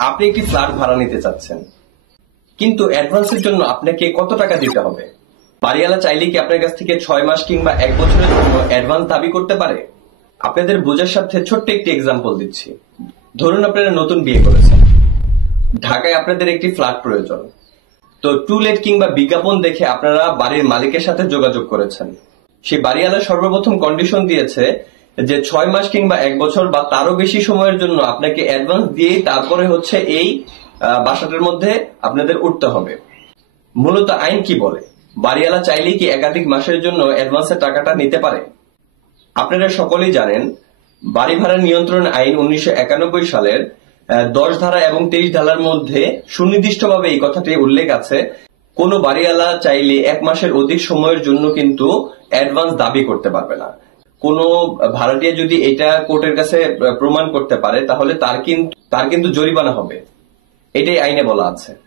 আপনি একটি ফ্ল্যাট ভাড়া নিতে চাচ্ছেন, কিন্তু অ্যাডভান্সের জন্য আপনাকে কত টাকা দিতে হবে? বাড়িওয়ালা চাইলে কি আপনার কাছ থেকে 6 মাস কিংবা 1 বছরের জন্য অ্যাডভান্স দাবি করতে পারে? আপনাদের বোঝার সাথে ছোট্ট একটি এক্সাম্পল দিচ্ছি। ধরুন আপনারা নতুন বিয়ে করেছেন, ঢাকায় আপনাদের একটি ফ্ল্যাট প্রয়োজন। তো টু লেট কিংবা বিজ্ঞাপন দেখে আপনারা বাড়ির মালিকের সাথে যোগাযোগ করেছেন। সেই বাড়িওয়ালা সর্বপ্রথম কন্ডিশন দিয়েছে যে 6 মাস কিংবা 1 বছর বা তারও বেশি সময়ের জন্য আপনাকে অ্যাডভান্স দিয়েই তারপরে হচ্ছে এই বাসাটার মধ্যে আপনাদের উঠতে হবে। মূলত আইন কি বলে? বাড়িওয়ালা চাইলেই কি একাধিক মাসের জন্য অ্যাডভান্সের টাকাটা নিতে পারে? আপনারা সকলেই জানেন, বাড়ি ভাড়া নিয়ন্ত্রণ আইন 1991 সালের 10 ধারা এবং 23 ধারার মধ্যে সুনির্দিষ্টভাবে এই কথাটি উল্লেখ আছে, কোন বাড়িওয়ালা চাইলে 1 মাসের অধিক সময়ের জন্য কিন্তু অ্যাডভান্স দাবি করতে পারবে না। কোন ভাড়াটিয়া যদি এটা কোর্টের কাছে প্রমাণ করতে পারে তাহলে তার কিন্তু জরিমানা হবে। এটাই আইনে বলা আছে।